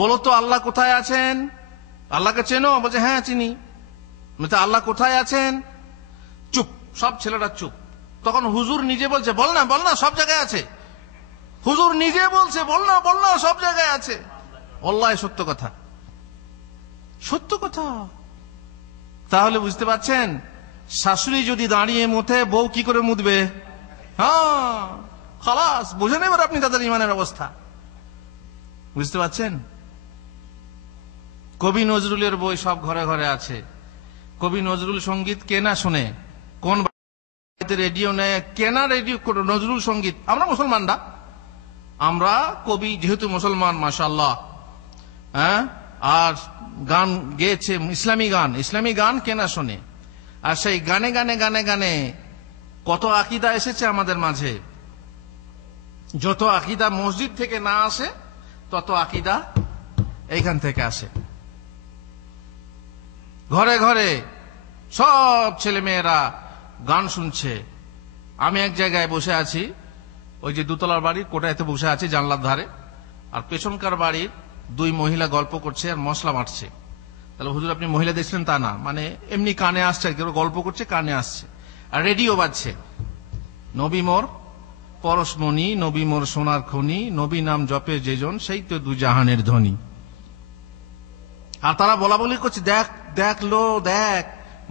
বলো তো আল্লাহ কোথায় আছেন? আল্লাহকে চেনো? বলছে হ্যাঁ চিনি। আল্লাহ কোথায় আছেন? চুপ, সব ছেলেরা চুপ। তখন হুজুর নিজে বলছে বল না সব জায়গায় আছে। হুজুর নিজে বলছে বল না সব জায়গায় আছে। আল্লাহ সত্য কথা। তাহলে বুঝতে পারছেন, শাশুড়ি যদি দাঁড়িয়ে মুতে, বউ কি করে মুতবে? হ্যাঁ খালাস, বুঝে নেবেন আপনি তাদের ইমানের অবস্থা। বুঝতে পারছেন? কবি নজরুলের বই সব ঘরে ঘরে আছে। কবি নজরুল সঙ্গীত কে না শোনে? কোন রেডিও নেয়? কেনা রেডিও নজরুল সঙ্গীত। আমরা মুসলমানরা, আমরা কবি যেহেতু মুসলমান মাশাআল্লাহ, হ্যাঁ, আর গান গেয়েছে ইসলামী গান কেনা শোনে। আর সেই গানে কত আকীদা এসেছে আমাদের মাঝে। যত আকীদা মসজিদ থেকে না আসে, তত আকীদা এইখান থেকে আসে। ঘরে ঘরে সব ছেলে মেয়েরা গান শুনছে। আমি এক জায়গায় বসে আছি, ওই যে দুতলার বাড়ির কোটায়তে বসে আছি জানলার ধারে, আর পেছনকার বাড়ির দুই মহিলা গল্প করছে আর মশলা বাটছে। তাহলে হুজুর আপনি মহিলা দেখছিলেন তা না, মানে এমনি কানে আসছে, কেউ গল্প করছে কানে আসছে, আর রেডিও বাজছে, নবী মোর পরশমণি, নবী মোর সোনার খনি, নবী নাম জপে যেজন সেই তো দু জাহানের ধনী। আর তারা বলা বলি করছে, দেখ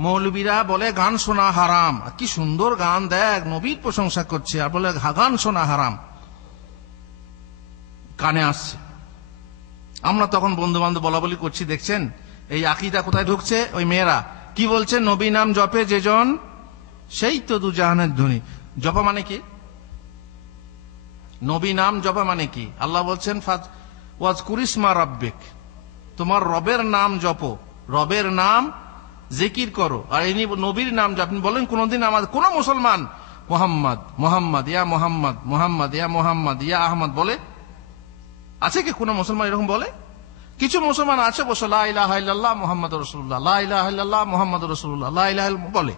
মৌলবীরা বলে গান শোনা হারাম। কি সুন্দর গান, দেখ নবীর প্রশংসা করছে, আর বলে গান শোনা হারাম, কানে আসছে। আমরা তখন বন্ধু বান্ধব বলা বলি করছি, দেখছেন এই আকীদা কোথায় ঢুকছে? ওই মেয়েরা কি বলছে, নবী নাম জপে যেজন সেই তো দু জাহানের ধনী। জপা মানে কি? নবী নাম জপা মানে কি? আল্লাহ বলছেন ওয়াজকুর ইসমা রাব্বিক, তোমার রবের নাম জপো, রবের নাম জিকির করো। আর এই নবীর নাম আপনি বলেন কোনদিন আমাদের কোন মুসলমান মোহাম্মদ ইয়া মোহাম্মদ ইয়া আহমদ বলে? আছে কি কোন মুসলমান এরকম বলে? কিছু মুসলমান আছে বসে লা ইলাহা ইল্লাল্লাহ মুহাম্মাদুর রাসূলুল্লাহ, লা ইলাহা ইল্লাল্লাহ মুহাম্মাদুর রাসূলুল্লাহ, লা ইলাহা বলে।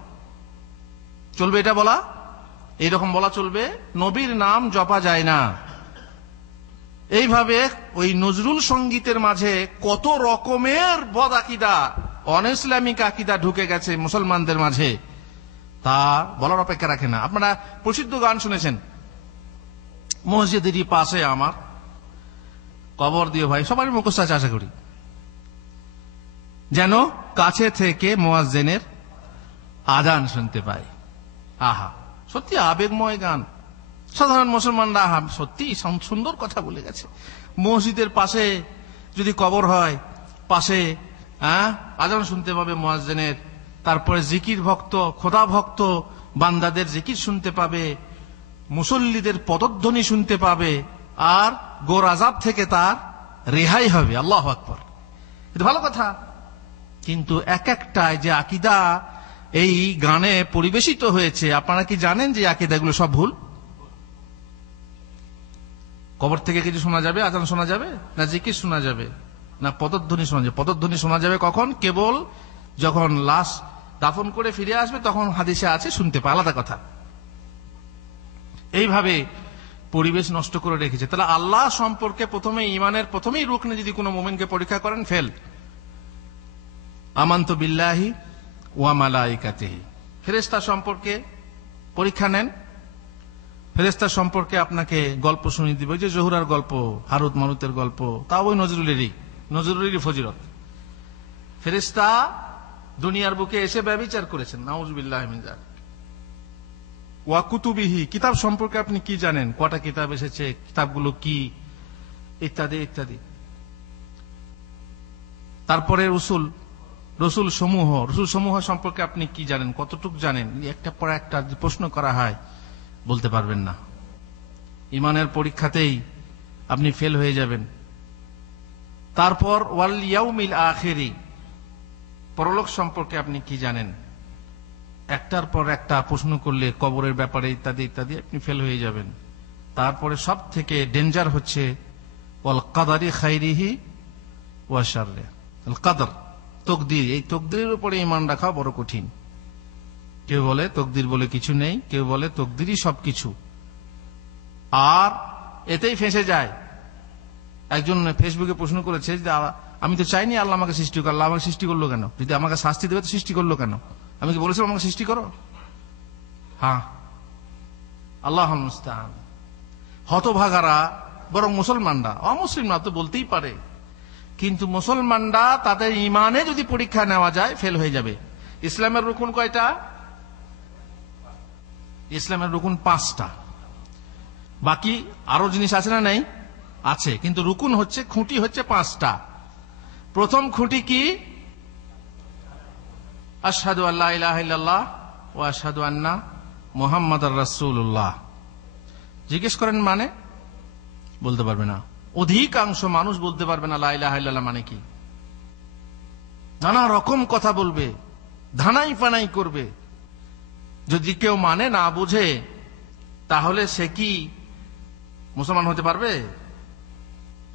চলবে এটা বলা? এইরকম বলা চলবে, নবীর নাম জপা যায় না। এইভাবে ওই নজরুল সঙ্গীতের মাঝে কত রকমের বদ আকিদা, অন ইসলামিক আকিদা ঢুকে গেছে মুসলমানদের মাঝে, তা বলার অপেক্ষা রাখে না। আপনারা প্রসিদ্ধ গান শুনেছেন, মসজিদেরই পাশে আমার কবর দিও ভাই, সবারই মুখস্থ আছে আশা করি, যেন কাছে থেকে মুয়াজ্জিনের আজান শুনতে পাই। আহা, সত্যি আবেগময় গান। সাধারণ মুসলমানরা আহা সত্যি সুন্দর কথা বলে গেছে। মসজিদের পাশে যদি কবর হয়, পাশে আজান শুনতে পাবে মুয়াজ্জিনের, তারপরে জিকির ভক্ত, খোদা ভক্ত বান্দাদের জিকির শুনতে পাবে, মুসল্লিদের পদধ্বনি শুনতে পাবে, আর গোর আযাব থেকে তার রেহাই হবে। আল্লাহু আকবার, এটা ভালো কথা। কিন্তু এক একটায় যে আকীদা এই গানে পরিবেশিত হয়েছে, আপনারা কি জানেন যে আকীদাগুলো সব ভুল? কবর থেকে কিছু শোনা যাবে, আজান শোনা যাবে না, জিকির শোনা যাবে না, পদধ্বনি শোনা যাবে? পদধ্বনি শোনা যাবে কখন? কেবল যখন লাশ দাফন করে ফিরে আসবে তখন হাদিসে আছে শুনতে পায়, আলাদা কথা। এইভাবে পরিবেশ নষ্ট করে রেখেছে। তাহলে আল্লাহ সম্পর্কে প্রথমে ইমানের প্রথমেই রুকনে যদি কোনো মুমিনকে পরীক্ষা করেন, ফেল। আমানতু বিল্লাহি ওয়া মালাইকাতিহি। ফেরেশতা সম্পর্কে পরীক্ষা নেন, ফেরেশতা সম্পর্কে আপনাকে গল্প শুনিয়ে দিবে, যে জোহরার গল্প, হারুত মারুতের গল্প, তাও ওই নজরুলেরই ফজিলত। ফেরেশতা দুনিয়ার বুকে এসে ব্যভিচার করেছেন, নাউযুবিল্লাহি মিন যালিক। ওয়া কুতুবিহি, কিতাব সম্পর্কে আপনি কি জানেন, কটা কিতাব এসেছে, কিতাবগুলো কি, ইত্যাদি ইত্যাদি। তারপরে রসুল সমূহ সম্পর্কে আপনি কি জানেন, কতটুক জানেন, একটা পর একটা প্রশ্ন করা হয় বলতে পারবেন না। ইমানের পরীক্ষাতেই আপনি ফেল হয়ে যাবেন। তারপর ওয়াল ইয়াউমিল আখিরি, পরলোক সম্পর্কে আপনি কি জানেন, একটার পর একটা প্রশ্ন করলে কবরের ব্যাপারে ইত্যাদি ইত্যাদি আপনি ফেল হয়ে যাবেন। তারপরে সব থেকে ডেঞ্জার হচ্ছে ওয়াল কাদারি খাইরিহি ওয়া শাররি, আল কাদর, তকদির। এই তকদিরের উপরে ঈমান রাখা বড় কঠিন। কেউ বলে তকদির বলে কিছু নেই, কেউ বলে তকদিরই সবকিছু, আর এতেই ফেঁসে যায়। একজন ফেসবুকে প্রশ্ন করেছে যে আমি তো চাইনি আল্লাহ আমাকে সৃষ্টি করলো, আল্লাহ আমাকে সৃষ্টি করলো কেন? যদি আমাকে শাস্তি দেবে তো সৃষ্টি করলো কেন? আমি কি বলেছিলাম আমাকে সৃষ্টি করো? হ্যাঁ, আল্লাহুল মুস্তাআন। হতভাগারা বরং মুসলমানরা, অমুসলিমরা তো বলতেই পারে, কিন্তু মুসলমানরা তাদের ইমানে যদি পরীক্ষা নেওয়া যায় ফেল হয়ে যাবে। ইসলামের রুকুন কয়টা? ইসলামের রুকুন 5টা। বাকি আরো জিনিস আছে না? নেই, আছে, কিন্তু রুকুন হচ্ছে, খুঁটি হচ্ছে 5টা। প্রথম খুঁটি কি? আশহাদু আল্লা ইলাহা ইল্লাল্লাহ ওয়া আশহাদু আন্না মুহাম্মাদুর রাসূলুল্লাহ। জিজ্ঞেস করেন মানে বলতে পারবে না, অধিকাংশ মানুষ বলতে পারবে না লা ইলাহা ইল্লাল্লাহ মানে কি। নানা রকম কথা বলবে, ধানাই পানাই করবে। যদি কেউ মানে না বুঝে, তাহলে সে কি মুসলমান হতে পারবে?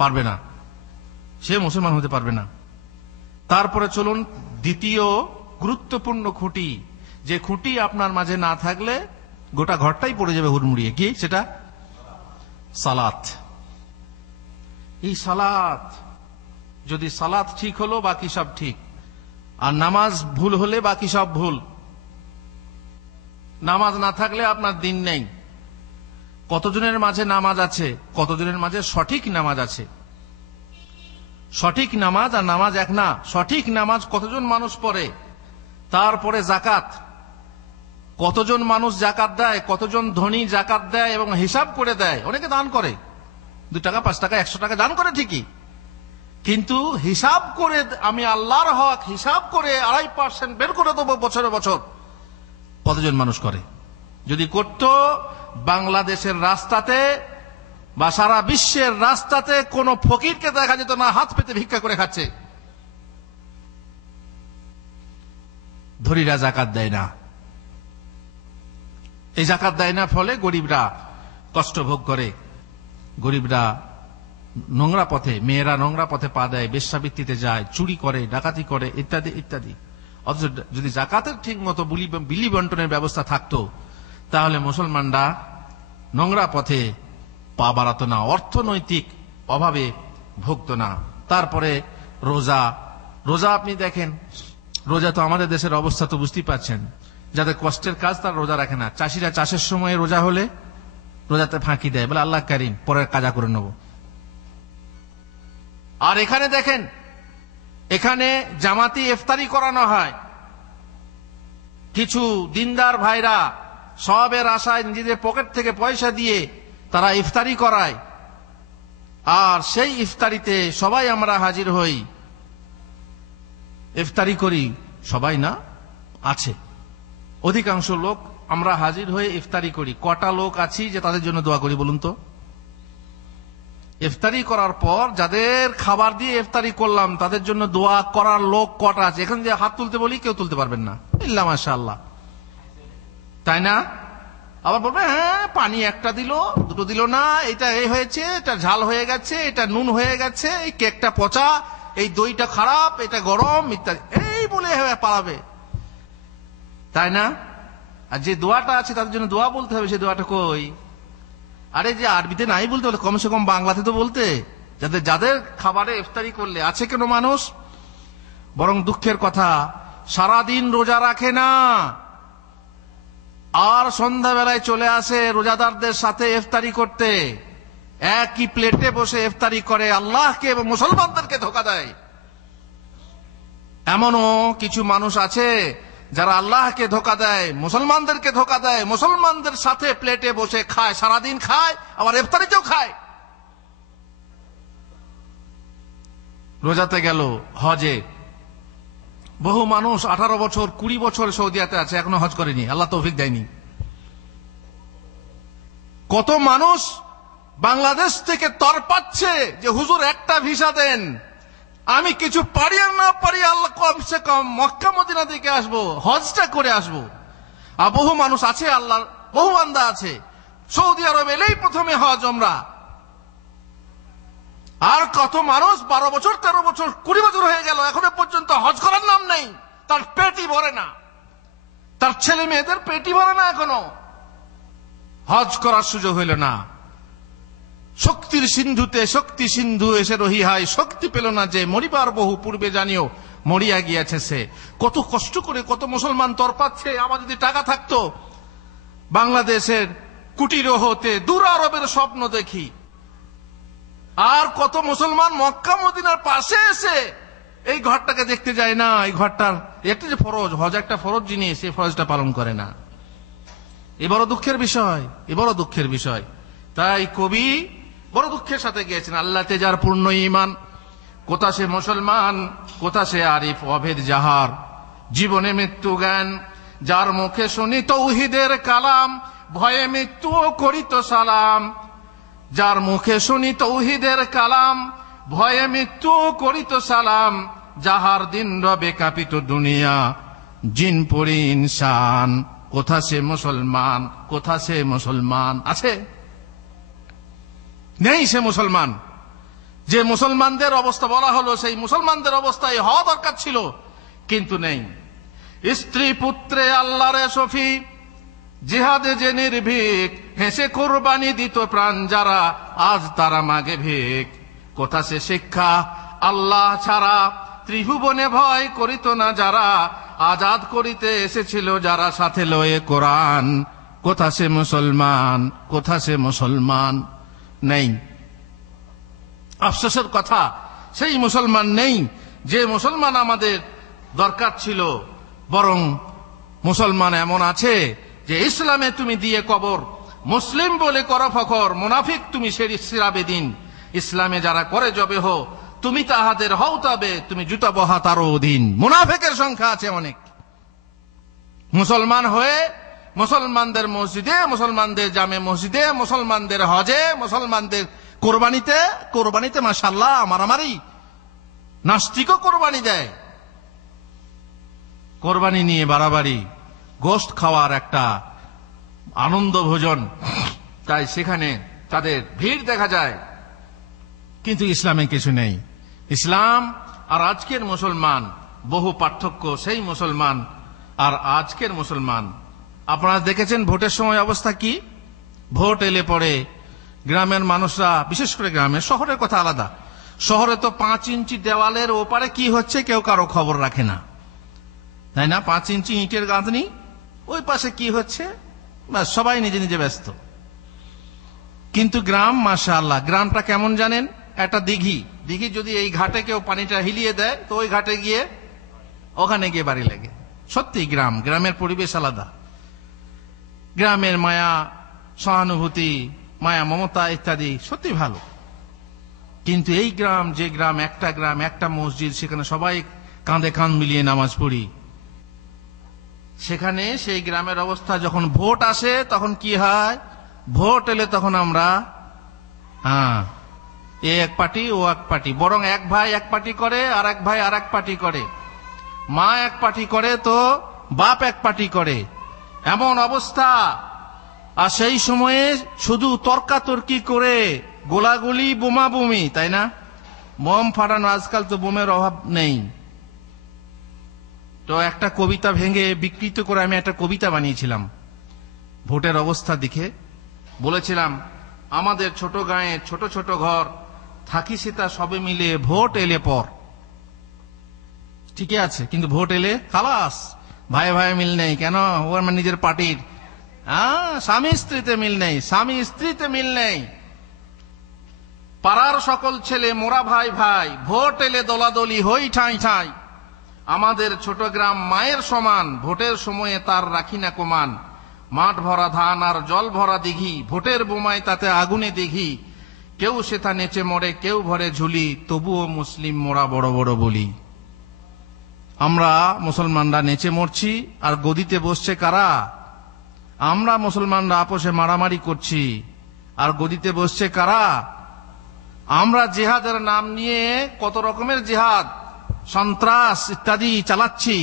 পারবে না, সে মুসলমান হতে পারবে না। তারপরে চলুন দ্বিতীয় গুরুত্বপূর্ণ খুঁটি, যে খুঁটি আপনার মাঝে না থাকলে গোটা ঘরটাই পড়ে যাবে হুড়মুড়িয়ে। কি সেটা? সালাত। এই সালাত, যদি সালাত ঠিক হলো বাকি সব ঠিক, আর নামাজ ভুল হলে বাকি সব ভুল। নামাজ না থাকলে আপনার দিন নেই। কতজনের মাঝে নামাজ আছে, কতজনের মাঝে সঠিক নামাজ আছে? সঠিক নামাজ আর নামাজ এক না। সঠিক নামাজ কতজন মানুষ পড়ে? তারপরে জাকাত, কতজন মানুষ জাকাত দেয়, কতজন ধনী জাকাত দেয় এবং হিসাব করে দেয়। অনেকে দান করে, 2 টাকা 5 টাকা 100 টাকা দান করে ঠিকই, কিন্তু হিসাব করে, আমি আল্লাহর হক হিসাব করে 2.5% বের করে দেবো বছরে বছর, কতজন মানুষ করে? যদি করত, বাংলাদেশের রাস্তাতে বা সারা বিশ্বের রাস্তাতে কোন ফকিরকে দেখা যেত না হাত পেতে ভিক্ষা করে খাচ্ছে। ধনীরা জাকাত দেয় না। এই জাকাত দেয় না ফলে গরিবরা কষ্ট ভোগ করে, গরিবরা নোংরা পথে, মেয়েরা নোংরা পথে পা দেয়, বেশ্যাবৃত্তিতে যায়, চুরি করে, ডাকাতি করে, ইত্যাদি ইত্যাদি। অথচ যদি জাকাতের ঠিক মতো বিলি বন্টনের ব্যবস্থা থাকতো, তাহলে মুসলমানরা নোংরা পথে পা বাড়াতো না, অর্থনৈতিক অভাবে ভুগত না। তারপরে রোজা, রোজা আপনি দেখেন, রোজা তো আমাদের দেশের অবস্থা তো বুঝতেই পাচ্ছেন, যাদের কষ্টের কাজ তারা রোজা রাখে না। চাষিরা চাষের সময় রোজা হলে রোজাতে ফাঁকি দেয়, বলে আল্লাহ কারিম পরের কাজা করে নেব। আর এখানে দেখেন, এখানে জামাতি ইফতারি করানো হয়, কিছু দিনদার ভাইরা সবের আশায় নিজেদের পকেট থেকে পয়সা দিয়ে তারা ইফতারি করায়, আর সেই ইফতারিতে সবাই আমরা হাজির হই, ইফতারি করি। সবাই না, আছে অধিকাংশ লোক আমরা হাজির হয়ে ইফতারি করি। কটা লোক আছি যে তাদের জন্য দোয়া করি বলুন তো? ইফতারি করার পর যাদের খাবার দিয়ে ইফতারি করলাম তাদের জন্য দোয়া করার লোক কটা আছে? এখানে যে হাত তুলতে বলি কেউ তুলতে পারবেন না, ইল্লা মাশাআল্লাহ, তাই না? আবার বলবে হ্যাঁ পানি একটা দিল, দুটো দিল না, এটা এই হয়েছে, এটা ঝাল হয়ে গেছে, এটা নুন হয়ে গেছে, এই কেকটা পচা, এই দইটা খারাপ, এটা গরম, ইত্যাদি এই বলে পালাবে, তাই না? আর যে দোয়াটা আছে তাদের জন্য দোয়া বলতে হবে, সেই দোয়াটা কই? আরে যে আরবিতে নাই বলতে বলে কমসে কম বাংলাতে তো বলতে, যাদের খাবারে ইফতারি করলে আছে কেন মানুষ? বরং দুঃখের কথা, সারাদিন রোজা রাখে না, আর সন্ধ্যাবেলায় চলে আসে রোজাদারদের সাথে ইফতারি করতে, একই প্লেটে বসে ইফতারি করে, আল্লাহকে এবং মুসলমানদেরকে ধোঁকা দেয়। এমনও কিছু মানুষ আছে যারা আল্লাহকে ধোঁকা দেয়, মুসলমানদেরকে ধোঁকা দেয়, মুসলমানদের সাথে প্লেটে বসে খায়, সারাদিন খায়, আবার ইফতারিতেও খায়। রোজাতে গেল, হজে, বহু মানুষ 18 বছর 20 বছর সৌদিয়াতে আছে, এখনো হজ করেনি, আল্লাহ তৌফিক দেয়নি। কত মানুষ বাংলাদেশ থেকে তরপাচ্ছে যে হুজুর একটা ভিসা দেন, আমি কিছু পারি আর না পারি আল্লাহ কমসে কম মক্কা মদিনা থেকে আসবো, হজটা করে আসবো। আর বহু মানুষ আছে, আল্লাহর বহু বান্দা আছে সৌদি আরব এলেই প্রথমে হজ ওমরা, আর কত মানুষ 12 বছর 13 বছর 20 বছর হয়ে গেল এখনো পর্যন্ত হজ করার নাম নেই, তার পেটই ভরে না, তার ছেলে মেয়েদের পেটই ভরে না, এখনো হজ করার সুযোগ হইল না। শক্তির সিন্ধুতে শক্তি সিন্ধু এসে রহিহায়, শক্তি পেল না যে মরিবার বহু পূর্বে জানিও মরিয়া গিয়াছে সে। কত কষ্ট করে কত মুসলমান তরপাচ্ছে। আমার যদি টাকা থাকতো বাংলাদেশের কুটির হতে দূর আরবের স্বপ্ন দেখি। আর কত মুসলমান মক্কা মদিনার পাশে এসে এই ঘরটাকে দেখতে যায় না, এই ঘরটার একটা যে ফরজ, হজ একটা ফরজ জিনিস, এই ফরজটা পালন করে না। এ বড় দুঃখের বিষয়, এ বড় দুঃখের বিষয়। তাই কবি বড় দুঃখের সাথে গিয়েছেন, আল্লাহতে যার পূর্ণ ঈমান, কোথা সে মুসলমান, কোথা সে আরিফ অভেদ যাহার, জীবনে মৃত্যু জ্ঞান, যার মুখে শুনি তৌহিদের কালাম, ভয়ে মৃত্যু করিত সালাম। যার মুখে শুনি তৌহিদের কালাম, ভয়ে মৃত্যু করিত সালাম, যাহার দিন রবে কাঁপিত দুনিয়া, জিন পরি ইনসান। কোথা সে মুসলমান, কোথা সে মুসলমান? আছে? নেই সে মুসলমান। যে মুসলমানদের অবস্থা বলা হলো, সেই মুসলমানদের অবস্থায় হওয়া দরকার ছিল, কিন্তু নেই। স্ত্রী পুত্রে আল্লাহরে সফি, জিহাদে যে নির্ভীক, হেসে কোরবানি দিত প্রাণ যারা, আজ তারা মাগে ভিক। কোথা সে শিক্ষা আল্লাহ ছাড়া, ত্রিভুবনে ভয় করিত না যারা, আজাদ করিতে এসেছিল যারা সাথে লয়ে কোরআন। কোথা সে মুসলমান, কোথা সে মুসলমান? নেই। আফসোসের কথা, সেই মুসলমান নেই যে মুসলমান আমাদের দরকার ছিল। বরং মুসলমান এমন আছে যে ইসলামে তুমি দিয়ে কবর, মুসলিম বলে করো ফখর, মুনাফিক তুমি সিরাবে দিন। ইসলামে যারা করে জবে হো, তুমি তাহাদের হও তবে, তুমি জুতা বহা তারও অধীন। মুনাফিকের সংখ্যা আছে অনেক। মুসলমান হয়ে মুসলমানদের মসজিদে, মুসলমানদের জামে মসজিদে, মুসলমানদের হজে, মুসলমানদের কোরবানিতে মাশাআল্লাহ মারামারি, নাস্তিকও কোরবানি দেয়, কোরবানি নিয়ে বাড়াবাড়ি, গোশত খাওয়ার একটা আনন্দ ভোজন, তাই সেখানে তাদের ভিড় দেখা যায়। কিন্তু ইসলামে কিছু নেই। ইসলাম আর আজকের মুসলমান বহু পার্থক্য। সেই মুসলমান আর আজকের মুসলমান আপনারা দেখেছেন ভোটের সময় অবস্থা কি? ভোট এলে পরে গ্রামের মানুষরা, বিশেষ করে গ্রামের, শহরের কথা আলাদা, শহরে তো 5 ইঞ্চি দেওয়ালের ওপারে কি হচ্ছে কেউ কারো খবর রাখে না, তাই না? 5 ইঞ্চি ইটের গাঁথনি, ওই পাশে কি হচ্ছে ব্যাস সবাই নিজে নিজে ব্যস্ত। কিন্তু গ্রাম, মাশাআল্লাহ, গ্রামটা কেমন জানেন? একটা দিঘি যদি এই ঘাটে কেউ পানিটা হিলিয়ে দেয় তো ওই ঘাটে গিয়ে ওখানে গিয়ে বাড়ি লাগে। সত্যি গ্রামের পরিবেশ আলাদা। গ্রামের মায়া, সহানুভূতি, মায়া, মমতা ইত্যাদি সত্যি ভালো। কিন্তু এই গ্রাম, যে গ্রাম, একটা মসজিদ, সেখানে সবাই কাঁধে কাঁধ মিলিয়ে নামাজ পড়ি, সেখানে সেই গ্রামের অবস্থা যখন ভোট আসে তখন কি হয়? ভোট এলে তখন আমরা এ এক পার্টি ও এক পার্টি, বরং এক ভাই এক পার্টি করে আর এক ভাই আর এক পার্টি করে, মা এক পার্টি করে তো বাপ এক পার্টি করে, এমন অবস্থা। আর সেই সময়ে শুধু তর্কাতর্কি করে, গোলাগুলি, বোমাবুমি, তাই না? বোম ফাটানো, আজকাল তো বোমের অভাব নেই। তো একটা কবিতা ভেঙে বিকৃত করে আমি একটা কবিতা বানিয়েছিলাম ভোটের অবস্থা দেখে। বলেছিলাম, আমাদের ছোট গাঁয়ে ছোট ছোট ঘর, থাকি সেটা সবে মিলে ভোট এলে পর। ঠিকই আছে, কিন্তু ভোট এলে খালাস, ভাই ভাই মিল নেই। কেন? ও আমার নিজের পার্টির। স্বামী স্ত্রীতে মিল নেই, স্বামী স্ত্রীতে মিল নেই। পাড়ার সকল ছেলে মোরা ভাই ভাই, ভোট এলে দলাদলি হই ঠাঁই ঠাঁই। আমাদের ছোট গ্রাম মায়ের সমান, ভোটের সময়ে তার রাখি না কমান। মাঠ ভরা ধান আর জল ভরা দিঘি, ভোটের বোমায় তাতে আগুনে দিঘি। কেউ সেটা নেচে মরে, কেউ ভরে ঝুলি, তবুও মুসলিম মোরা বড় বড় বলি। আমরা মুসলমানরা নেচে মরছি আর গদিতে বসছে কারা? আমরা মুসলমানরা আপোষে মারামারি করছি আর গদিতে বসছে কারা? আমরা জিহাদের নাম নিয়ে কত রকমের জিহাদ, সন্ত্রাস ইত্যাদি চালাচ্ছি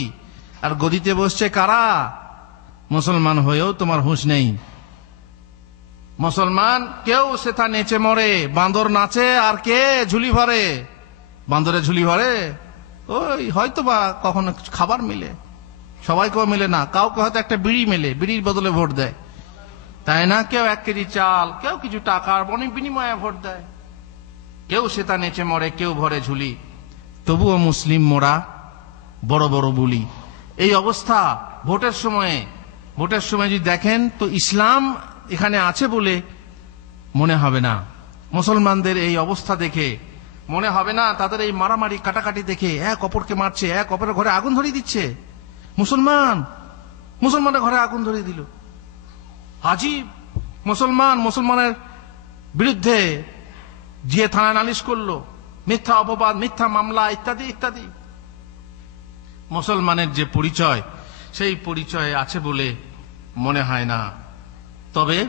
আর গদিতে বসছে কারা? মুসলমান হয়েও তোমার হুঁশ নেই। মুসলমান কেউ সেটা নেচে মরে, বান্দর নাচে আর কে ঝুলি ভরে? বান্দরে ঝুলি ভরে? ওই হয়তো বা কখনো খাবার মিলে, সবাইকেও মিলে না, কাউকে হয়তো একটা বিড়ি মেলে, বিড়ির বদলে ভোট দেয়, তাই না? কেউ 1 কেজি চাল, কেউ কিছু টাকার বিনিময়ে ভোট দেয়। কেউ সেটা নেচে মরে, কেউ ভরে ঝুলি, তবুও মুসলিম মোরা বড় বড় বলি। এই অবস্থা ভোটের সময়ে যদি দেখেন তো ইসলাম এখানে আছে বলে মনে হবে না। মুসলমানদের এই অবস্থা দেখে মনে হবে না, তাদের এই মারামারি কাটাকাটি দেখে, এক অপরকে মারছে, এক অপরের ঘরে আগুন ধরিয়ে দিচ্ছে। মুসলমানের ঘরে আগুন ধরিয়ে দিল। হাজি মুসলমানের বিরুদ্ধে যে থানা নালিশ করলো, মিথ্যা অপবাদ, মিথ্যা মামলা ইত্যাদি ইত্যাদি। মুসলমানের যে পরিচয়, সেই পরিচয় আছে বলে মনে হয় না। তবে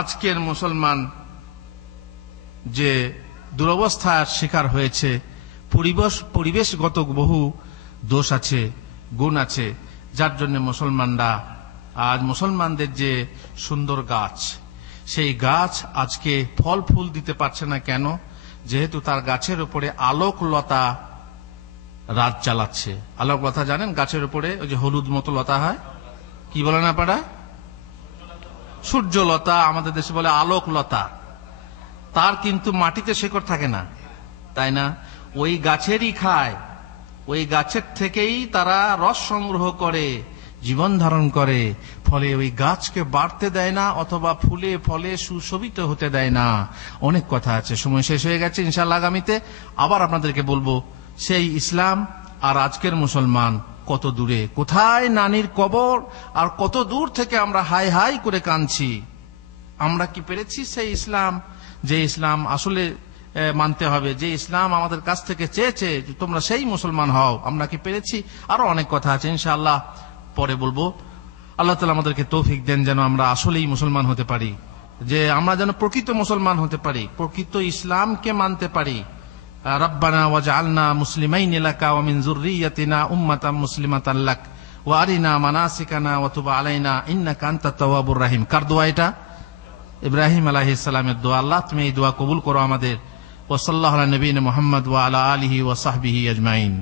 আজকের মুসলমান যে দুরবস্থার শিকার হয়েছে, পরিবেশগত বহু দোষ আছে, গুণ আছে, যার জন্য মুসলমানদের যে সুন্দর গাছ, সেই গাছ আজকে ফল ফুল দিতে পারছে না। কেন? যেহেতু তার গাছের উপরে আলোকলতা রাজ চালাচ্ছে। আলোকলতা জানেন? গাছের উপরে ওই যে হলুদ মতো লতা হয়, কি বলেন আপনারা? সূর্যলতা, আমাদের দেশে বলে আলোকলতা। তার কিন্তু মাটিতে শেকড় থাকে না, তাই না? ওই গাছেরই খায়, ওই গাছের থেকেই তারা রস সংগ্রহ করে, জীবন ধারণ করে। ফলে ওই গাছকে বাড়তে দেয় না, অথবা ফুলে ফলে সুশোভিত হতে দেয় না। অনেক কথা আছে, সময় শেষ হয়ে গেছে। ইনশাআল্লাহ আগামীতে আবার আপনাদেরকে বলবো সেই ইসলাম আর আজকের মুসলমান কত দূরে, কোথায় নানির কবর, আর কত দূর থেকে আমরা হাই হাই করে কাঁদছি। আমরা কি পেরেছি সেই ইসলাম, যে ইসলাম আসলে মানতে হবে, যে ইসলাম আমাদের কাছ থেকে চেয়েছে তোমরা সেই মুসলমান হও, আমরা কি পেরেছি? আরো অনেক কথা আছে, ইনশাআল্লাহ পরে বলবো। আল্লাহ তাআলা আমাদেরকে তৌফিক দেন যেন আমরা আসলেই মুসলমান হতে পারি, যে আমরা যেন প্রকৃত মুসলমান হতে পারি, প্রকৃত ইসলামকে মানতে পারি। রব্বানা ওয়াজআলনা মুসলিমাইন লাকা ওয়া মিন যুররিয়াতিনা উম্মাতাম মুসলিমাতান লাক ওয়া আরিনা মানাসিকানা ওয়া তুব আলাইনা ইন্নাকা আনতাত তাওয়াবুর রহিম। কার দোয়া এটা? ইব্রাহিম আলাইহিস সালামের দোয়া। আল্লাহ তুমি এই দোয়া কবুল করো আমাদের। ওয়া সাল্লাল্লাহু আলা নবিয়িনা মুহাম্মদ ওয়া আলা আলিহি ওয়া সাহবিহি আজমাইন।